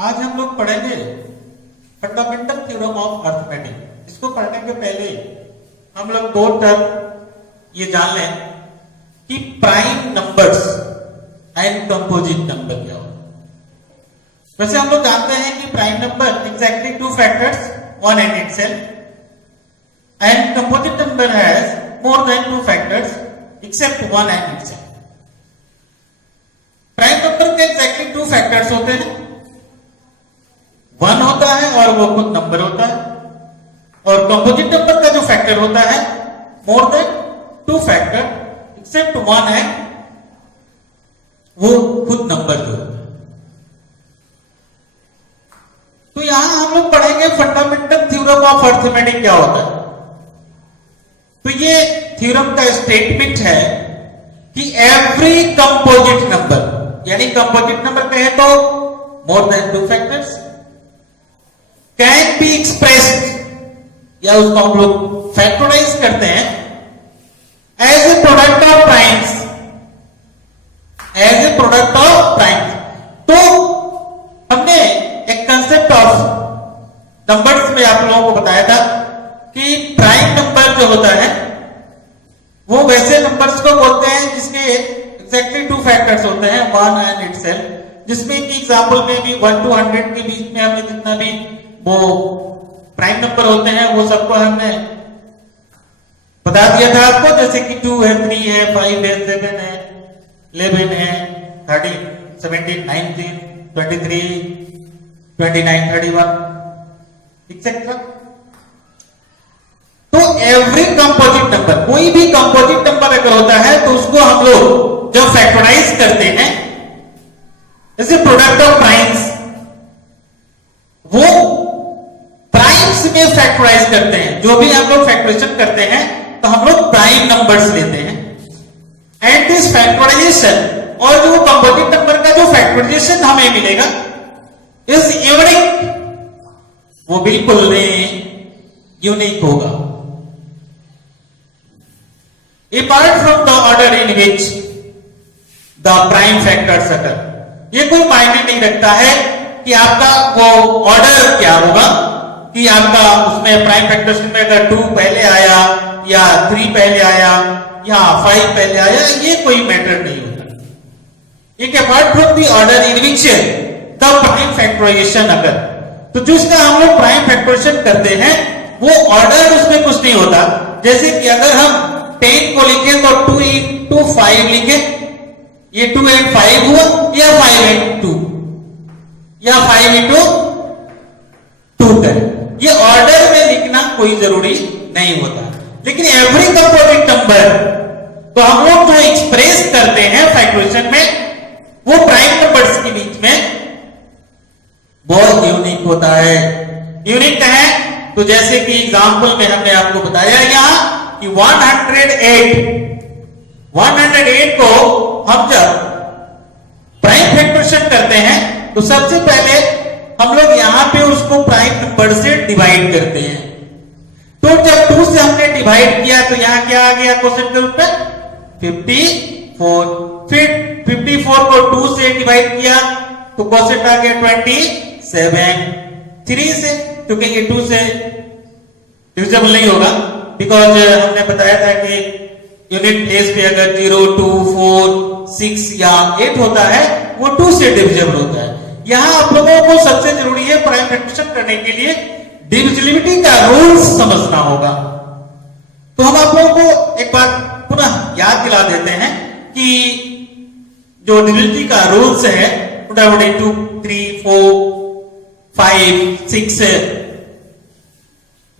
आज हम लोग पढ़ेंगे फंडामेंटल थ्योरम ऑफ अर्थमेटिक। इसको पढ़ने के पहले हम लोग दो टर्म ये जान लें कि prime numbers and composite number क्या होता है। वैसे हम लोग जानते हैं कि prime number exactly two factors, one and itself, and composite number has more than two factors except one and itself. Prime number के एग्जैक्टली टू फैक्टर्स होते हैं, वन होता है और वो खुद नंबर होता है, और कंपोजिट नंबर का जो फैक्टर होता है मोर than two factor except one है, वो खुद नंबर जो होता है। तो यहां हम लोग पढ़ेंगे फंडामेंटल थ्योरम ऑफ अर्थमेटिक क्या होता है। तो ये थ्योरम का स्टेटमेंट है कि एवरी कंपोजिट नंबर, यानी कंपोजिट नंबर कहे तो more than two factors, can be expressed, या उसको हम लोग फैक्टराइज करते हैं as a product of primes, as a product of primes. तो हमने एक कंसेप्ट ऑफ नंबर्स में आप लोगों को बताया था कि प्राइम नंबर जो होता है वो वैसे नंबर्स को बोलते हैं जिसके एग्जैक्टली टू फैक्टर्स होते हैं, वन एंड इटसेल्फ, जिसमें कि एग्जांपल में भी 1 to 100 के बीच में हमने जितना भी वो प्राइम नंबर होते हैं वो सबको हमने बता दिया था आपको, जैसे कि 2 है, 3 है, 5 है, 7 है, 11 है, 13, 17, 19, 23, 29, 31 एक्सेट्रा। तो एवरी कंपोजिट नंबर, कोई भी कंपोजिट नंबर अगर होता है तो उसको हम लोग जब फैक्टराइज करते हैं जैसे प्रोडक्ट ऑफ प्राइम्स, वो प्राइम्स में फैक्टराइज करते हैं। जो भी हम लोग फैक्टराइजेशन करते हैं तो हम लोग प्राइम नंबर्स लेते हैं, एंड दिस फैक्टराइजेशन और जो कंपोजिट नंबर का जो फैक्टराइजेशन हमें मिलेगा इज यूनिक, वो बिल्कुल नहीं यूनिक होगा। Apart from the order in which the prime factors occur, ये कोई मायने नहीं रखता है कि आपका वो ऑर्डर क्या होगा, कि आपका उसमें प्राइम फैक्टर्स में अगर 2 पहले आया या 3 पहले आया या 5 पहले आया, ये कोई मैटर नहीं होता। एक apart from the order in which the prime factorisation अगर, तो जिसका हम लोग प्राइम फैक्टराइजेशन करते हैं वो ऑर्डर उसमें कुछ नहीं होता। जैसे कि अगर हम 10 को लिखे तो 2 into 5 लिखे, ये 2 and 5 हुआ, या 5 and 2, या 5 into 2 करें। ये ऑर्डर में लिखना कोई जरूरी नहीं होता। लेकिन एवरी कंपोजिट नंबर तो हम लोग जो एक्सप्रेस करते हैं फैक्टराइजेशन में वो प्राइम नंबर्स के बीच में बहुत यूनिक होता है। यूनिक है तो जैसे कि एग्जांपल में हमने आपको बताया यहां कि 108 को हम जब प्राइम फैक्टराइजेशन करते हैं तो सबसे पहले हम लोग यहां पे उसको प्राइम नंबर से डिवाइड करते हैं। तो जब 2 से हमने डिवाइड किया तो यहां क्या आ गया क्वेश्चन के रूप में 54। फिर 54 को 2 से डिवाइड किया तो क्वेश्चन आ गया 27। 3 से, क्योंकि ये 2 से डिविजिबल नहीं होगा, बिकॉज हमने बताया था कि यूनिट प्लेस पे अगर 0, 2, 4, 6 या 8 होता है वो 2 से डिविजिबल होता है। यहां आप लोगों को सबसे जरूरी है प्राइम फैक्टराइजेशन करने के लिए डिविजिबिलिटी का रूल्स समझना होगा। तो हम आप लोगों को एक बार पुनः याद दिला देते हैं कि जो डिविजिबिलिटी का रूल्स है 2, 3, 4, 5, 6,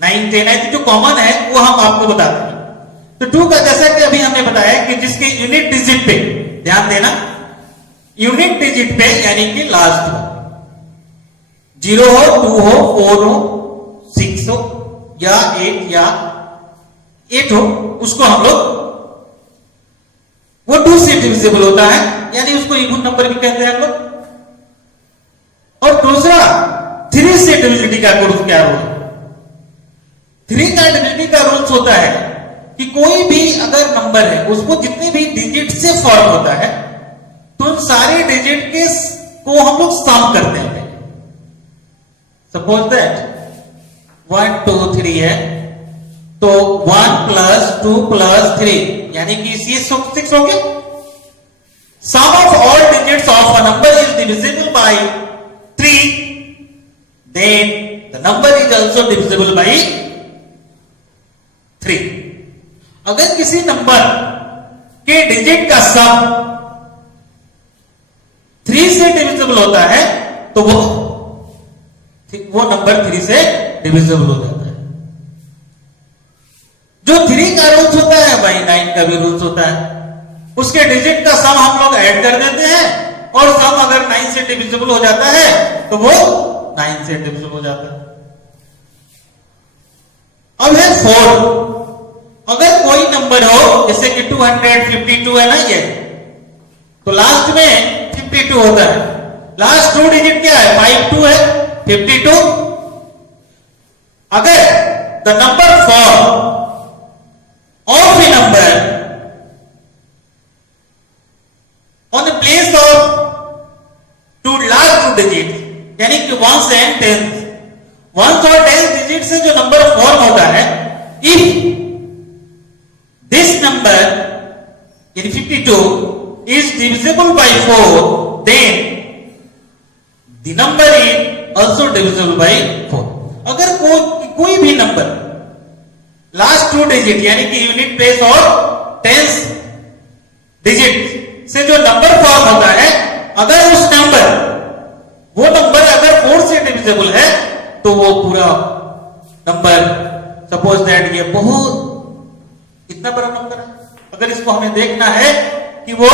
9, 10 है, जो कॉमन है वो हम आपको बताते हैं। तो 2 का जैसा कि अभी हमने बताया कि जिसके यूनिट डिजिट पे ध्यान देना, यूनिट डिजिट पे यानी कि लास्ट हो, 0 हो, 2 हो, 4 हो, 6 हो या 8 हो, उसको हम लोग वो 2 से डिविजिबल होता है, यानी उसको इवन नंबर भी कहते हैं हम लोग। और दूसरा 3 से डिविजिबिलिटी का रूल्स क्या होगा? 3 का डिविजिबिलिटी का रूल्स होता है कि कोई भी अगर नंबर है उसको जितने भी डिजिट से फॉर्म होता है तो उन सारे डिजिट के को हम लोग सम करते हैं। सपोज दैट 1 2 3 है, तो 1 प्लस 2 प्लस 3 यानी कि सी 6 हो गया। Sum of all digits of a number is divisible by 3, then the number is also divisible by 3। अगर किसी नंबर के डिजिट का सम 3 से डिविजिबल होता है तो वो नंबर 3 से डिविजिबल हो जाता है। जो 3 का रूल्स होता है भाई 9 का भी रूल्स होता है। उसके डिजिट का सम हम लोग ऐड कर देते हैं और सम अगर 9 से डिविजिबल हो जाता है तो वो 9 से डिविजिबल हो जाता है। अब है 4। अगर कोई नंबर हो जैसे कि 252 है ना ये, तो लास्ट में 52 होता है। लास्ट 2 डिजिट क्या है? 52 है, 52। अगर the number 4 of A number on the place of 2 last 2 digit यानी कि 1 एंड 10, 1 और 10 डिजिट से जो नंबर फॉर्म होता है, if this number in 52 is divisible by 4, then the number is also divisible by 4। अगर कोई भी नंबर लास्ट 2 डिजिट यानी कि यूनिट प्लेस और 10 डिजिट से जो नंबर फॉर्म होता है, अगर उस नंबर वो नंबर अगर 4 से डिविजिबल है तो वो पूरा नंबर, सपोज दैट ये बहुत कितना बड़ा नंबर है, अगर इसको हमें देखना है कि वो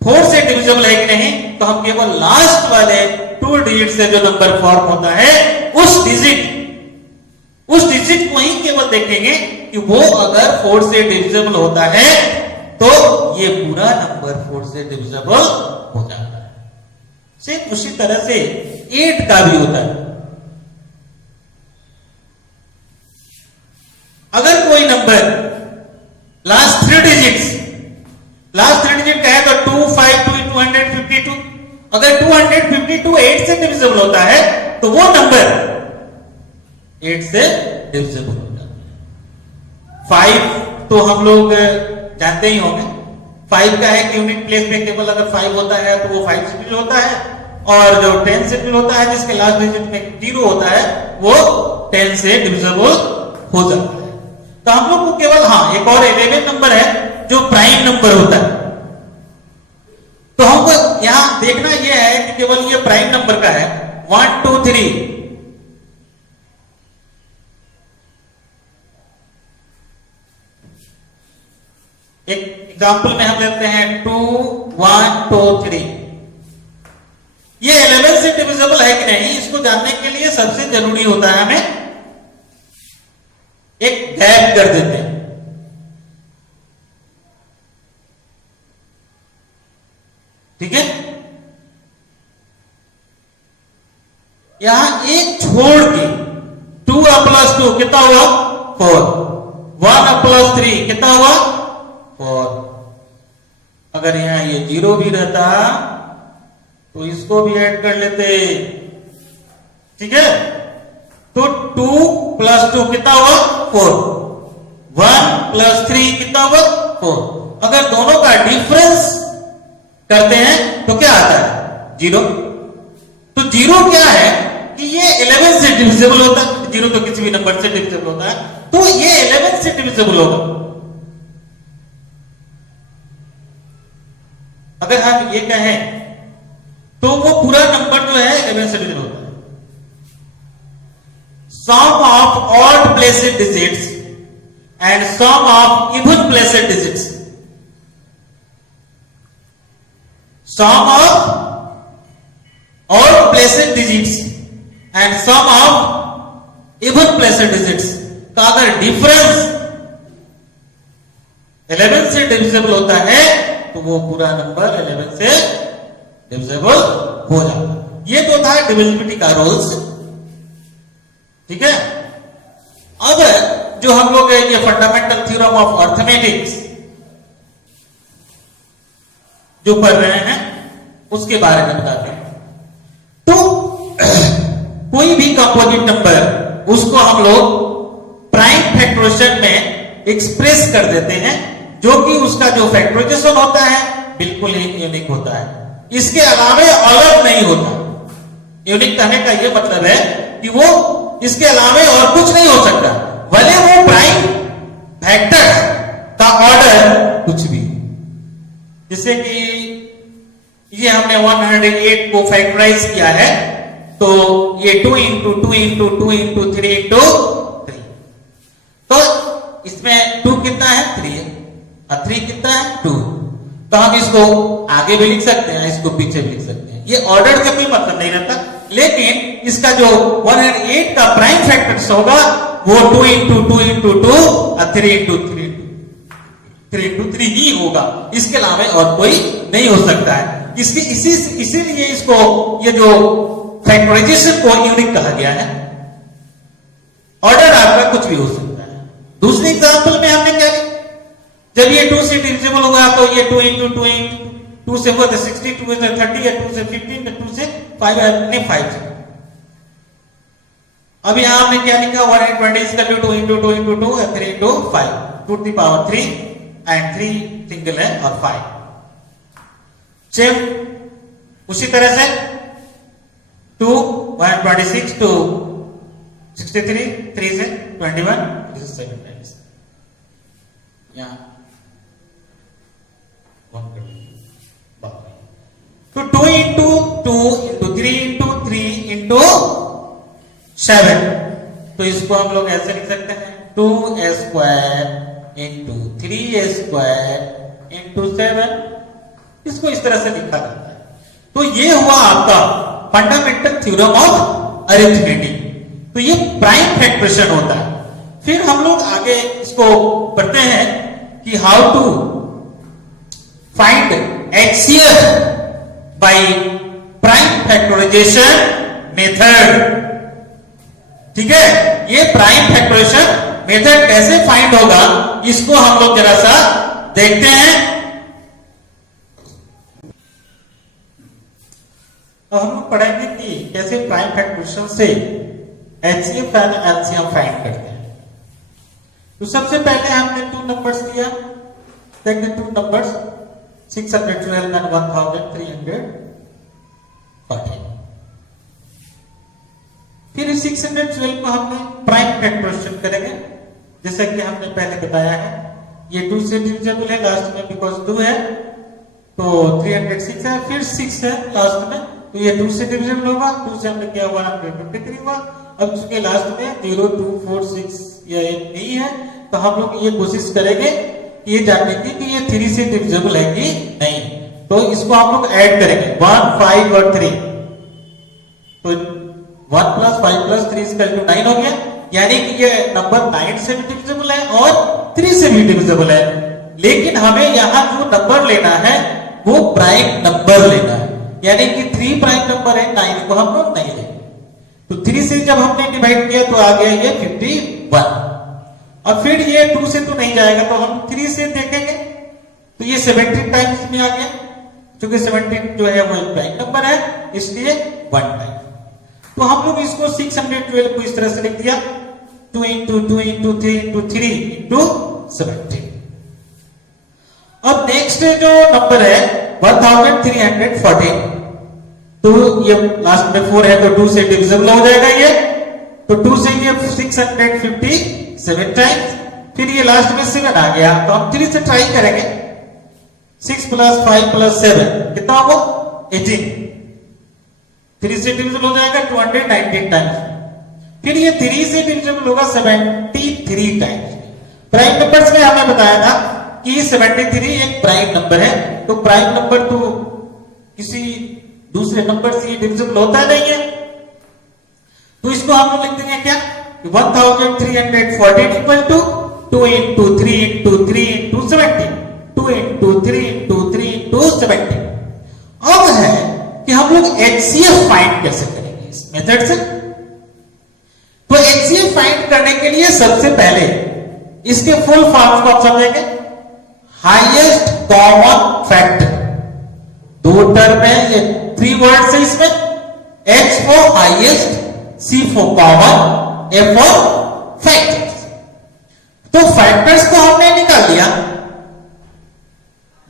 4 से डिविजिबल है कि नहीं, तो हम केवल लास्ट वाले 2 डिजिट से जो नंबर फॉर्म होता है उस डिजिट को ही केवल देखेंगे कि वो अगर 4 से डिविजिबल होता है तो ये पूरा नंबर 4 से डिविजिबल हो जाता है। सेम उसी तरह से 8 का भी होता है। अगर कोई नंबर लास्ट 3 डिजिट का है तो 252 252, अगर 252 8 से डिविजिबल होता है तो वो नंबर 8 से डिविजिबल हो जाता है। 5 तो हम लोग जानते ही होंगे, 5 का है कि यूनिट प्लेस में केवल अगर 5 होता है तो वो 5 से डिविजिबल होता है, और जो 10 से डिविजिबल होता है जिसके लास्ट डिजिट में 0 होता है वो 10 से डिविजिबल हो जाता है। तो हम लोग को केवल एक और 11 नंबर है जो प्राइम नंबर होता है। तो हमको यहां देखना यह है कि केवल ये प्राइम नंबर का है 1 2 3। एक एग्जांपल में हम लेते हैं 2 1 2 3। ये 11 से डिविजिबल है कि नहीं, इसको जानने के लिए सबसे जरूरी होता है हमें एक गैप कर देते हैं। ठीक है, यहां एक छोड़ के 2 प्लस 2 कितना हुआ 4, 1 प्लस 3 कितना हुआ 4। अगर यहां ये 0 भी रहता तो इसको भी ऐड कर लेते। ठीक है, तो 2 प्लस 2 कितना हुआ 4, 1 प्लस 3 कितना हुआ 4। अगर दोनों का डिफरेंस करते हैं तो क्या आता है 0। तो 0 क्या है कि ये 11 से डिविजिबल होता है। 0 तो किसी भी नंबर से डिविजिबल होता है, तो ये 11 से डिविजिबल होगा। अगर हम ये कहें तो वो पूरा नंबर जो है 11 से डिविजिबल होता है। Sum of odd placed digits and sum of even placed digits. Sum of odd placed digits and sum of even placed digits का अगर डिफरेंस 11 से डिविजिबल होता है तो वो पूरा नंबर 11 से डिविजिबल हो जाता है। ये तो था डिविजिबिलिटी का रूल्स। ठीक है, अब जो हम लोग ये फंडामेंटल थ्योरम ऑफ अर्थमेटिक्स जो पढ़ रहे हैं उसके बारे में बताते हैं। तो कोई भी कंपोजिट नंबर उसको हम लोग प्राइम फैक्टराइजेशन में एक्सप्रेस कर देते हैं, जो कि उसका जो फैक्टराइजेशन होता है बिल्कुल ही यूनिक होता है, इसके अलावे अलग नहीं होता। यूनिक कहने का यह मतलब है कि वो इसके अलावे और कुछ नहीं हो सकता, भले वो प्राइम फैक्टर्स का ऑर्डर कुछ भी। जैसे कि ये हमने 108 को फैक्टराइज किया है, तो ये 2 इंटू 2 इंटू 2 इंटू 3 इंटू 3, तो इसमें 2 कितना है 3 है और 3 कितना है 2, तो हम इसको आगे भी लिख सकते हैं, इसको पीछे भी लिख सकते हैं। ये ऑर्डर का कोई मतलब नहीं रहता, लेकिन इसका जो 108 का प्राइम फैक्टर्स होगा वो 2 इंटू 2 इंटू 2 और 3 इंटू 3 इंटू 3 ही होगा, इसके अलावा और कोई नहीं हो सकता है। इसीलिए इसको ये जो फैक्टराइजेशन को यूनिक कहा गया है। ऑर्डर आपका कुछ भी हो सकता है। दूसरे एग्जांपल में हमने क्या किया, जब ये 2 से डिविजिबल होगा तो ये 2 इंटू 2 इंटू 2 से 4 तो 60, 2 से 30 है, 2 से 15, 2 से 5 है, 5 से। अब यहां हमने क्या लिखा 120 इसका 2 इंटू 2 इंटू 2 है 3 into 5 two the power 3 and 3 single है और 5 सेम। उसी तरह से 2 126 टू 63 3 से 21 this is 7 times यहां 1 कर दीजिए। तो 2 इंटू 2 इंटू 3 इंटू 3 इंटू 7, तो इसको हम लोग ऐसे लिख सकते हैं 2a square into 3a square into 7, इसको इस तरह से लिखा जाता है। तो ये हुआ आपका फंडामेंटल थ्योरम ऑफ अरिथमेटिक। तो ये प्राइम फैक्टराइजेशन होता है। फिर हम लोग आगे इसको पढ़ते हैं कि how to find HCF by prime factorisation method. ठीक है, ये प्राइम फैक्टराइजेशन मेथड कैसे फाइंड होगा इसको हम लोग जरा सा देखते हैं। तो हम लोग पढ़ेंगे कि कैसे प्राइम फैक्टराइजेशन से HCF एंड LCM फाइंड करते हैं। तो सबसे पहले हमने 2 नंबर्स लिया, देखते 2 नंबर्स 612 एंड 1340। फिर 612 को हमने प्राइम फैक्टराइजेशन करेंगे, जैसे कि हमने पहले बताया है। ये 2 से डिविजिबल है लास्ट में, बिकॉज 2 है तो 306 है, फिर 6 है लास्ट में, तो ये 2 से डिविजिबल होगा। 2 से हमने किया 153 हुआ। अब चूंकि लास्ट में 0 2 4 6 ये नहीं है, तो हम लोग ये कोशिश करेंगे ये जानने की कि ये 3 से डिविजिबल है कि नहीं। तो इसको हम लोग ऐड करेंगे 1 5 और 3, तो 1 प्लस 5 प्लस 3 इक्वल टू 9 हो गया, यानी कि ये नंबर 9 से भी डिविजिबल है और 3 से भी डिविजिबल है। लेकिन हमें यहां जो नंबर लेना है वो प्राइम नंबर लेना है, यानी कि 3 प्राइम नंबर है, 9 को हम लोग नहीं लेंगे। तो 3 से जब हमने डिवाइड किया तो आ गया ये 51, और फिर ये 2 से तो नहीं जाएगा, तो हम 3 से देखेंगे तो ये 17 टाइम्स में आ गया, क्योंकि 17 जो है वो एक प्राइम नंबर है, इसलिए 1 टाइम। तो हम लोग इसको 612 को इस तरह से लिख दिया 2 इंटू 2 इंटू 3 इंटू 3 इंटू 17। अब नेक्स्ट जो नंबर है 1314, तो ये लास्ट में 4 है तो 2 से डिविजिबल हो जाएगा ये, तो 2 से ये 657 टाइम्स, फिर ये लास्ट में 7 आ गया, तो हम 3 से ट्राई करेंगे। 6 प्लस 5 प्लस 7 कितना होगा 18, 3 से डिविजिबल हो जाएगा 219 टाइम्स, फिर ये 3 से डिविजिबल होगा 73 टाइम्स। प्राइम नंबर्स में हमने बताया था कि 73 एक प्राइम नंबर है, तो प्राइम नंबर तो किसी दूसरे नंबर से डिविजिबल होता नहीं है, तो इसको हम लोग लिख देंगे क्या 1314 equal to 2 into 3 into 3 into 70, 2 into 3 into 3 into 70। अब है कि हम लोग HCF फाइंड कैसे करेंगे इस मेथड से। तो HCF फाइंड करने के लिए सबसे पहले इसके फुल फॉर्म को आप समझेंगे, हाईएस्ट कॉमन फैक्टर। 2 टर्म है, ये 3 वर्ड्स है इसमें, H for highest, C C for common, F for factors. तो फैक्टर्स को हमने निकाल लिया,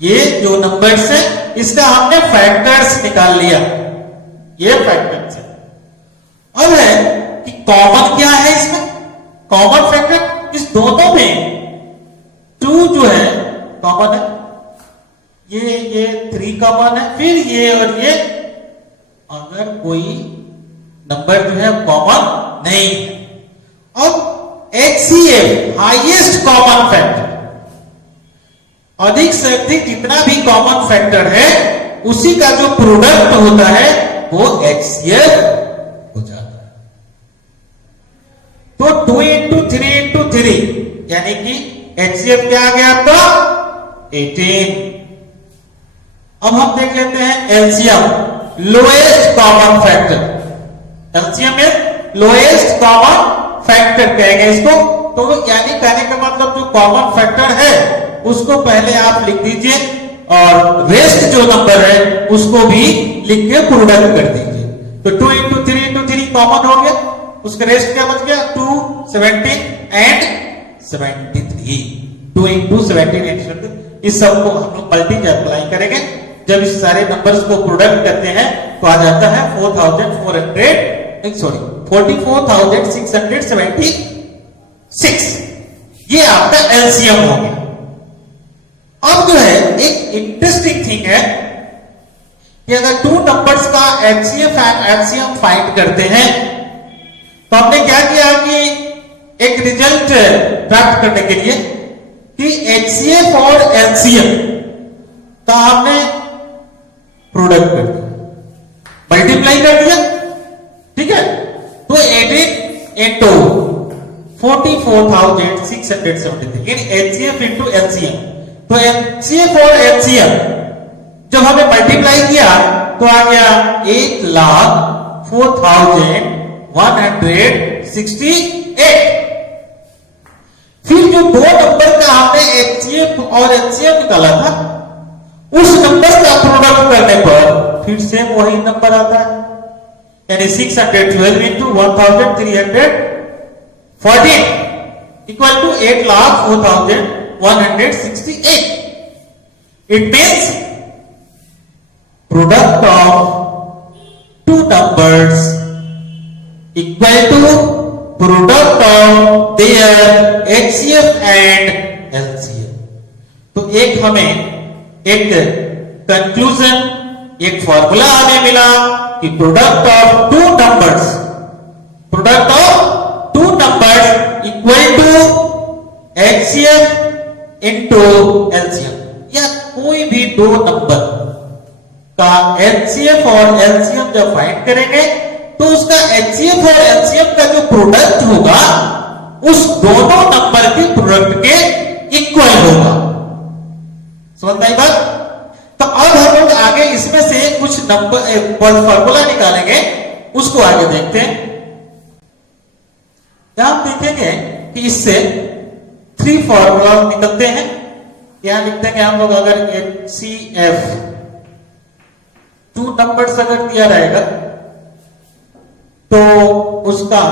ये जो नंबर्स है इसका हमने फैक्टर्स निकाल लिया, ये फैक्टर्स है। अब है कि कॉमन क्या है इसमें, कॉमन फैक्टर इस दोनों में 2 जो है कॉमन है, ये 3 कॉमन है, फिर ये और ये, अगर कोई नंबर जो है कॉमन नहीं है। अब HCF हाईएस्ट कॉमन फैक्टर, अधिक से अधिक जितना भी कॉमन फैक्टर है उसी का जो प्रोडक्ट होता है वो HCF हो जाता है। तो 2 into 3 into 3 यानी कि HCF क्या आ गया आपका 18। अब हम देख लेते हैं LCM, lowest common factor. LCM में लोएस्ट कॉमन फैक्टर कहेंगे इसको। तो यानी कहने का मतलब जो कॉमन फैक्टर है उसको पहले आप लिख दीजिए और रेस्ट जो नंबर है उसको भी लिख के प्रोडक्ट कर दीजिए। तो 2 into 3 into 3 कॉमन हो गया, उसका रेस्ट क्या बच गया 2, 17 एंड 73। 2 into 17 एंड 73, इस सबको हम लोग मल्टीप्लाई करेंगे। जब इस सारे नंबर्स को प्रोडक्ट करते हैं तो आ जाता है 44,676। ये आपका एलसीएम हो गया। अब जो है एक इंटरेस्टिंग थिंग है कि अगर 2 नंबर्स का एचसीएफ एंड एलसीएम फाइंड करते हैं तो हमने क्या किया कि एक रिजल्ट प्राप्त करने के लिए कि एचसीएफ और एलसीएम का हमने प्रोडक्ट कर दिया, मल्टीप्लाई कर दिया, ठीक है। तो 18 into 44,673 यानी एचसीएफ इंटू एलसीएम। तो एचसीएफ और एलसीएम जब हमने मल्टीप्लाई किया तो आ गया 1,04,168। फिर जो 2 नंबर का हमने एचसीएफ और एलसीएम निकाला था उस नंबर का प्रोडक्ट करने पर फिर से वही नंबर आता है, यानी 612 into 1,314 equal to 8,04,168। It means product of 2 numbers equal to product of their HCF and LCM। तो एक हमें एक कंक्लूजन, एक फॉर्मूला हमें मिला कि product of 2 numbers equal to HCF into LCM, या कोई भी 2 नंबर का HCF और LCM जब फाइंड करेंगे तो उसका HCF और LCM का जो प्रोडक्ट होगा उस दोनों नंबर के प्रोडक्ट के इक्वल होगा। समझ में आई बात? तो अब हम लोग आगे इसमें से कुछ नंबर फॉर्मूला निकालेंगे, उसको आगे देखते हैं। यहां हम देखेंगे कि इससे 3 फॉर्मूला निकलते हैं। यहां लिखते हैं हम लोग, अगर HCF 2 नंबर्स अगर दिया रहेगा तो उसका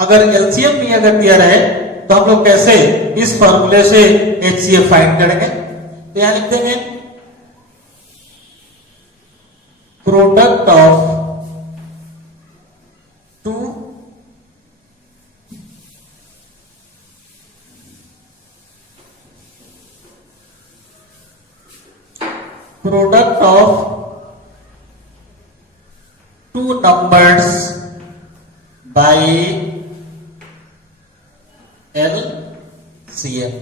अगर LCM भी अगर दिया रहे तो हम लोग कैसे इस फॉर्मूले से HCF फाइंड करेंगे। तो यहां लिख देंगे product of 2 numbers by LCM।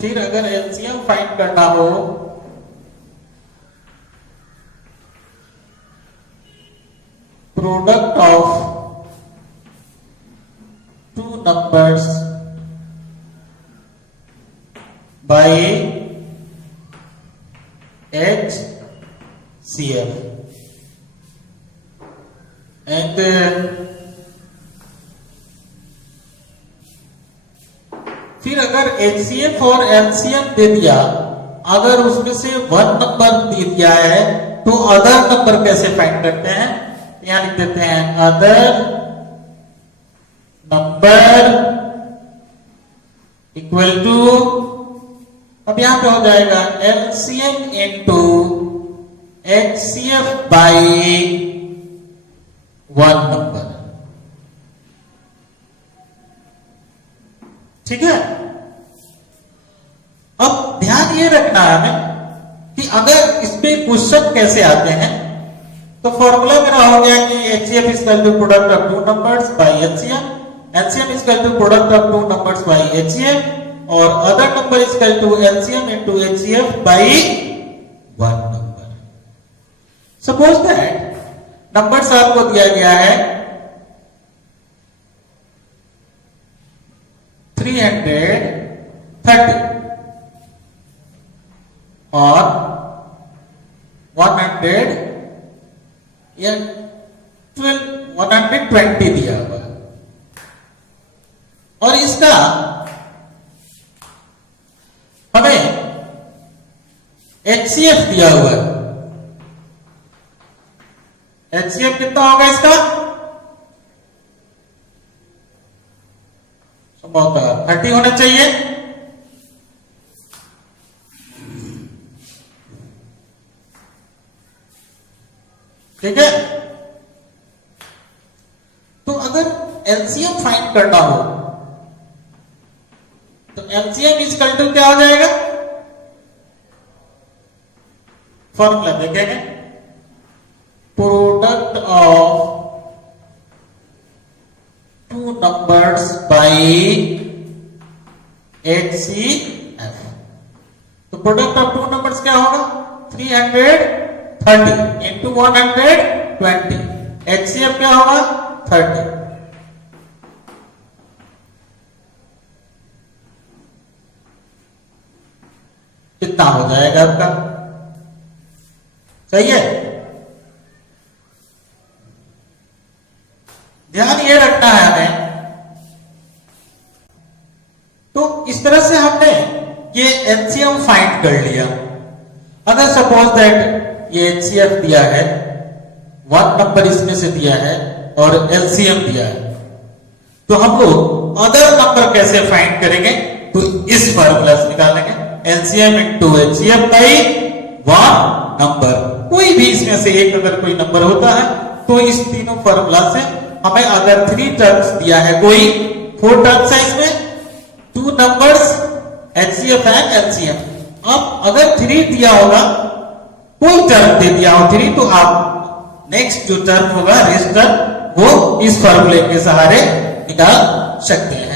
फिर अगर LCM फाइंड करना हो product of 2 numbers by HCF and फिर अगर HCF और LCM दे दिया, अगर उसमें से 1 नंबर दे दिया है तो अदर नंबर कैसे फाइंड करते हैं। यहां लिख देते हैं अदर नंबर इक्वल टू, अब यहां पे हो जाएगा LCM into HCF by 1 number. ठीक है। अब ध्यान ये रखना है हमें कि अगर इस पे क्वेश्चन कैसे आते हैं, तो फॉर्मूला मेरा हो गया कि HCF is equal to product of 2 numbers by HCM, LCM is equal to product of 2 numbers by HCM, और other number is equal to LCM into HCF by 1 number. Suppose that numbers आपको दिया गया है 330 और 120 दिया हुआ है, और इसका हमें एचसीएफ दिया हुआ है। एचसीएफ कितना होगा इसका? संभवतः 30 होना चाहिए। ठीक है। तो अगर एलसीएम फाइंड करना हो तो एलसीएम इज इक्वल टू क्या हो जाएगा? फॉर्मूला देखेंगे, product of 2 numbers by HCF. तो प्रोडक्ट ऑफ 2 नंबर्स क्या होगा? 330 इंटू 120। एचसीएफ क्या होगा? 30। कितना हो जाएगा आपका? सही है। ध्यान ये रखना है हमें। तो इस तरह से हमने ये एलसीएम फाइंड कर लिया। अगर सपोज दैट ये एचसीएफ दिया है, 1 नंबर इसमें से दिया है और एलसीएम दिया है, तो हम लोग अदर नंबर कैसे फाइंड करेंगे? तो इस फॉर्मूला से निकालेंगे, LCM into HCF by 1 number. कोई भी इसमें से एक अगर कोई नंबर होता है तो इस तीनों फॉर्मूला से हमें, अगर 3 टर्म्स दिया है, कोई 4 टर्म्स है इसमें, 2 नंबर्स एचसीएफ एंड एलसीएम। अब अगर 3 दिया होगा, कोई टर्म दे दिया हो 3, तो आप नेक्स्ट जो टर्म होगा रेस्ट टर्म, वो इस फॉर्मूले के सहारे निकाल सकते हैं।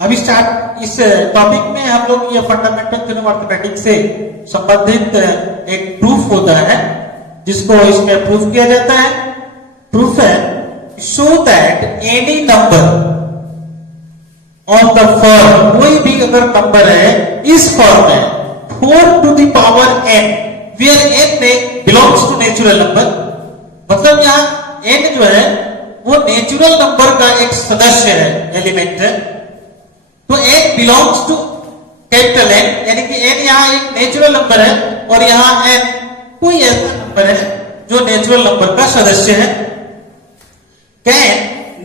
अभी स्टार्ट इस टॉपिक में हम लोग ये फंडामेंटल थ्योरम मैथमेटिक्स से संबंधित एक प्रूफ होता है जिसको इसमें प्रूफ किया जाता है। प्रूफ है, show that any number on the form, कोई भी अगर नंबर है इस फॉर्म में 4 to the power n, where n belongs to natural number, मतलब यहां n जो है वो नेचुरल नंबर का एक सदस्य है, एलिमेंट है। तो n belongs to capital N, यानी कि n यहां एक नेचुरल नंबर है और यहां n कोई ऐसा नंबर है जो नेचुरल नंबर का सदस्य है। Can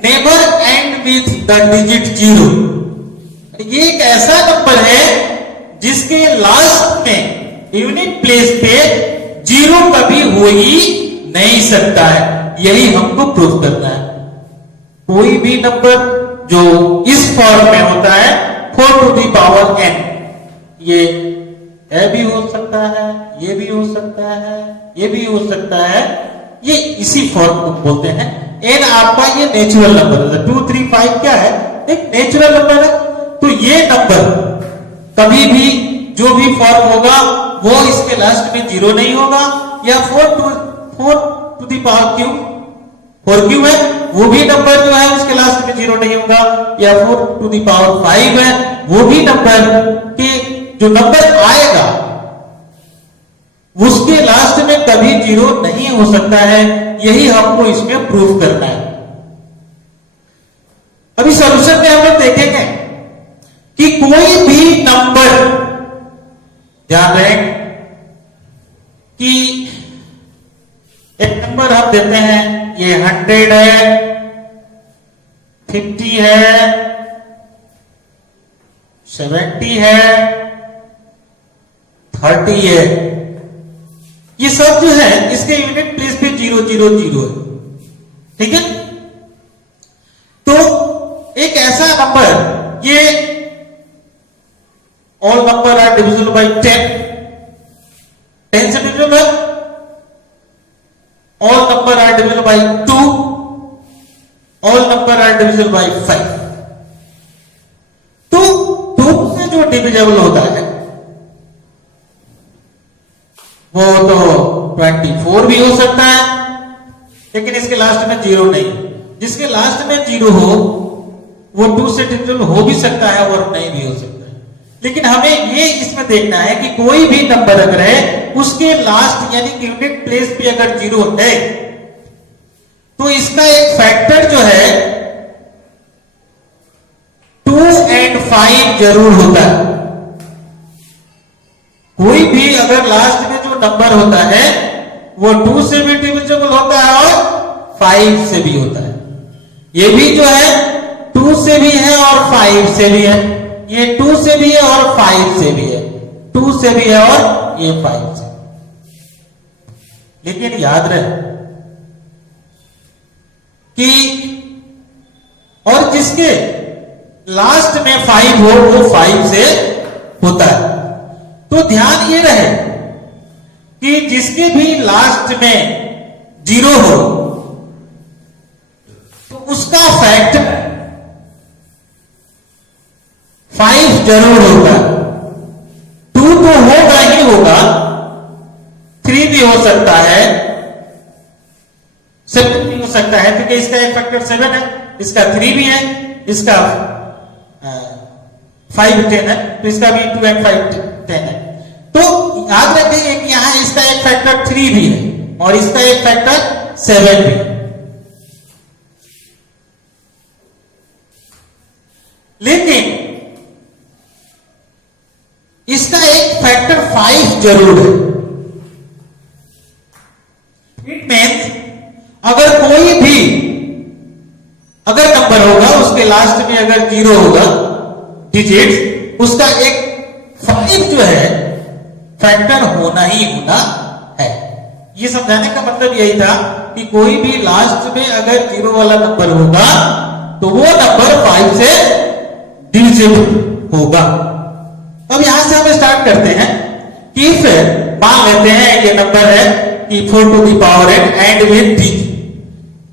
never and with the digit 0, ये एक ऐसा नंबर है जिसके लास्ट में यूनिट प्लेस पे 0 कभी हो ही नहीं सकता है। यही हमको प्रूफ करना है। कोई भी नंबर जो इस फॉर्म में होता है 4 टू दी पावर n, ये ए भी हो सकता है, ये भी हो सकता है, ये भी हो सकता है, ये इसी फॉर्म को बोलते हैं। n आपका ये नेचुरल नंबर है। 2, 3, 5 क्या है? एक नेचुरल नंबर है। तो ये नंबर कभी भी जो भी फॉर्म होगा वो इसके लास्ट में 0 नहीं होगा, या 4 to the power cube, 4 cube है, वो भी नंबर जो है उसके लास्ट में 0 नहीं होगा, या 4 टू दी पावर 5 है, वो भी नंबर के जो नंबर आएगा उसके लास्ट में कभी 0 नहीं हो सकता है। यही हमको इसमें प्रूफ करना है। अभी सॉल्यूशन में हम लोग देखेंगे कि कोई भी नंबर, ध्यान रखें कि एक नंबर हम देते हैं, ये 100 है, 50 है, 70 है, 30 है, ये सब जो है इसके यूनिट प्लेस पे 0 0 0 है। ठीक है, तो एक ऐसा नंबर, ये all number are divisible by 10, 10 से डिविजिबल है। All number are divisible by 2, all number are divisible by 5। तो 2 से जो डिविजिबल होता है वो तो 24 भी हो सकता है, लेकिन इसके लास्ट में 0 नहीं। जिसके लास्ट में 0 हो वो 2 से डिविजिबल हो भी सकता है और नहीं भी हो सकता है। लेकिन हमें ये इसमें देखना है कि कोई भी नंबर अगर है उसके लास्ट यानी कि यूनिट प्लेस पे अगर 0 है तो इसका एक फैक्टर जो है 2 और 5 जरूर होता है। कोई भी अगर लास्ट में जो नंबर होता है वो 2 से भी डिविजिबल होता है और 5 से भी होता है। ये भी जो है 2 से भी है और 5 से भी है, ये 2 से भी है और 5 से भी है, 2 से भी है और ये 5 से। लेकिन याद रहे कि और जिसके लास्ट में 5 हो वो 5 से होता है। तो ध्यान ये रहे कि जिसके भी लास्ट में 0 हो तो उसका फैक्टर 5 जरूर होगा। 2 तो होगा ही होगा, 3 भी हो सकता है, 7 भी हो सकता है, क्योंकि इसका एक फैक्टर 7 है, इसका 3 भी है, इसका 5 10 है, तो इसका भी 2 और 5 10 है। तो याद रखेंगे कि यहां इसका एक फैक्टर 3 भी है और इसका एक फैक्टर 7 भी है। लेकिन इसका एक फैक्टर 5 जरूर है। इट मीन्स अगर कोई भी अगर नंबर होगा उसके लास्ट में अगर 0 होगा डिजिट्स, उसका एक 5 जो है फैक्टर होना ही होना है। ये समझाने का मतलब यही था कि कोई भी लास्ट में अगर 0 वाला नंबर होगा तो वो नंबर 5 से डिविजिबल होगा। अब यहां से हम स्टार्ट करते हैं कि फिर मान लेते हैं ये नंबर है कि 4 to the power n and with d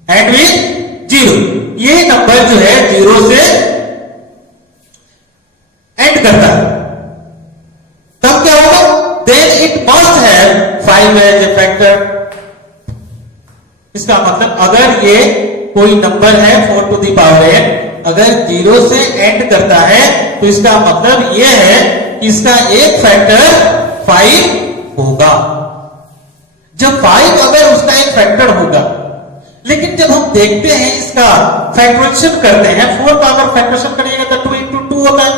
and with 0। ये नंबर जो है 0 से एंड करता है, तब क्या होगा? Then it must have 5 as a factor. इसका मतलब अगर ये कोई नंबर है 4 to the power n, अगर 0 से एंड करता है तो इसका मतलब यह है कि इसका एक फैक्टर 5 होगा। जब 5 अगर उसका एक फैक्टर होगा, लेकिन जब हम देखते हैं इसका फैक्टराइजेशन करते हैं, 4 का अगर फैक्टराइजेशन करिएगा तो 2 into 2 होता है,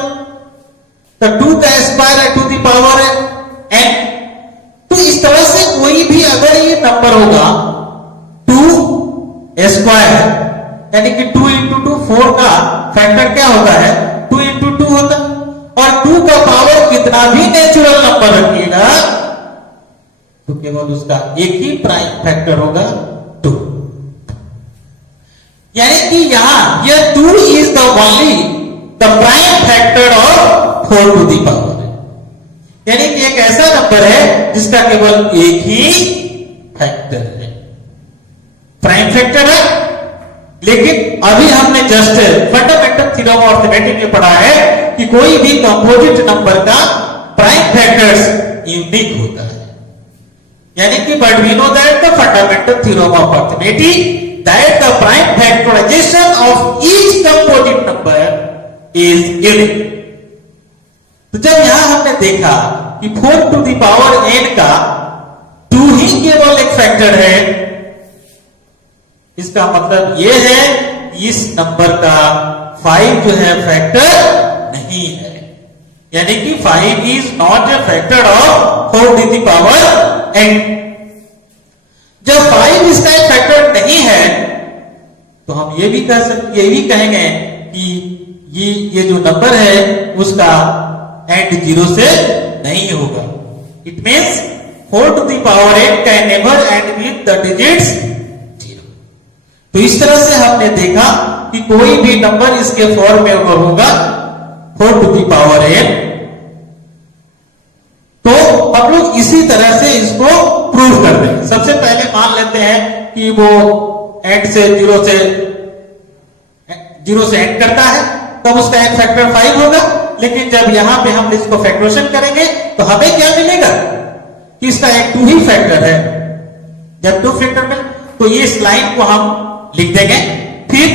तो 2 का स्क्वायर है टू द पावर n। तो इस तरह से कोई भी अगर ये नंबर होगा 2 स्क्वायर यानी कि 2 into 2 4 का फैक्टर क्या होता है? 2 into 2 होता है। और 2 का पावर कितना भी नेचुरल नंबर रखिएगा तो केवल उसका एक ही प्राइम फैक्टर होगा 2। यानी कि यहां यह 2 is the only the prime factor of 4 to the power। यानी कि एक ऐसा नंबर है जिसका केवल एक ही फैक्टर है, प्राइम फैक्टर है। लेकिन अभी हमने just fundamental theorem of arithmetic में पढ़ा है कि कोई भी कंपोजिट नंबर का प्राइम फैक्टर्स यूनिक होता है। यानी कि but we know that the fundamental theorem of arithmetic that the prime factorisation of each composite number is unique. तो जब यहां हमने देखा कि 4 to the power n का 2 ही केवल एक फैक्टर है, इसका मतलब यह है इस नंबर का 5 जो है फैक्टर नहीं है। यानी कि 5 is not a factor of 4 to the power n। जब 5 इसका एक फैक्टर नहीं है तो हम ये भी कहेंगे कि ये जो नंबर है उसका एंड 0 से नहीं होगा। It means 4 to the power 8 can never and with the digits 0। तो इस तरह से हमने देखा कि कोई भी नंबर इसके फॉर्म में अगर होगा 4 to the power 8, तो हम लोग इसी तरह से इसको प्रूव कर देंगे। सबसे पहले मान लेते हैं कि वो एंड से 0 से एंड करता है, तब उसका एंड फैक्टर 5 होगा। लेकिन जब यहां पे हम इसको फैक्टरेशन करेंगे तो हमें क्या मिलेगा कि इसका एक 2 ही फैक्टर है। जब 2 फैक्टर में, तो ये इस लाइन को हम लिख देंगे। फिर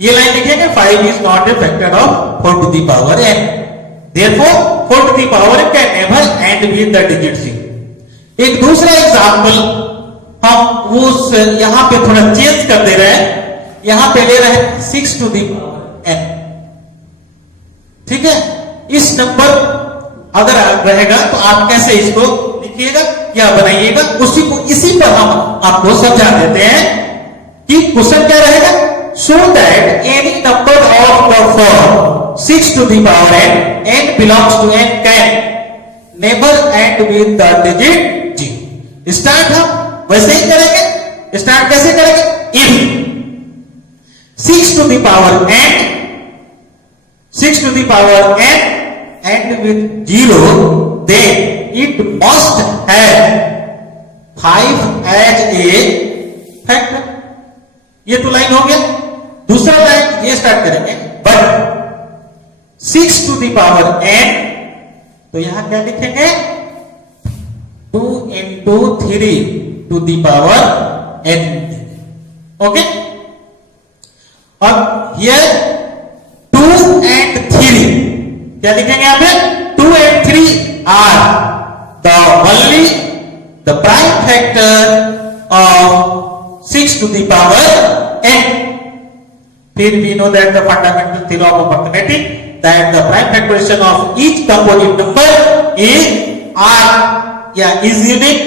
ये लाइन लिखेंगे 5 is not a factor of 4 to the power n, therefore 4 to the power n can never end with the digit 0। एक दूसरा एग्जाम्पल हम उस यहां पे थोड़ा चेंज कर दे रहे हैं, यहां पे ले रहे हैं 6 to the power n। ठीक है, इस नंबर अगर रहेगा तो आप कैसे इसको लिखिएगा या बनाइएगा, इसी पर हम आपको समझा देते हैं कि क्वेश्चन क्या रहेगा। Show that any number of the form 6 to the power n belongs to n can never end with the digit 0। Start हम वैसे ही करेंगे। स्टार्ट कैसे करेंगे? If 6 to the power n end with 0, then it must have 5 as a factor। ये तो line हो गया। दूसरा लाइन ये स्टार्ट करेंगे, but 6 to the power n, तो यहां क्या लिखेंगे? 2 into 3 to the power n। Okay, अब ये 2 and 3 क्या लिखेंगे यहां पे? 2 and 3 are the prime factor of 6 to the power n। फिर we know that the fundamental theorem of arithmetic that the prime factorization of each composite number is unique।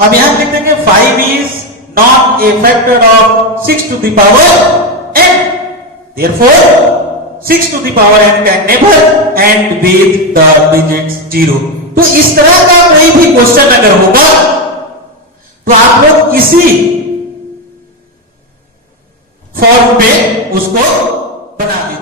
अब यहां लिख देंगे 5 is not a factor of 6 to the power n, therefore 6 to the power n can never end with the digits 0। तो इस तरह का कोई भी क्वेश्चन अगर होगा तो आप लोग इसी फॉर्म पे उसको बना दीजिए।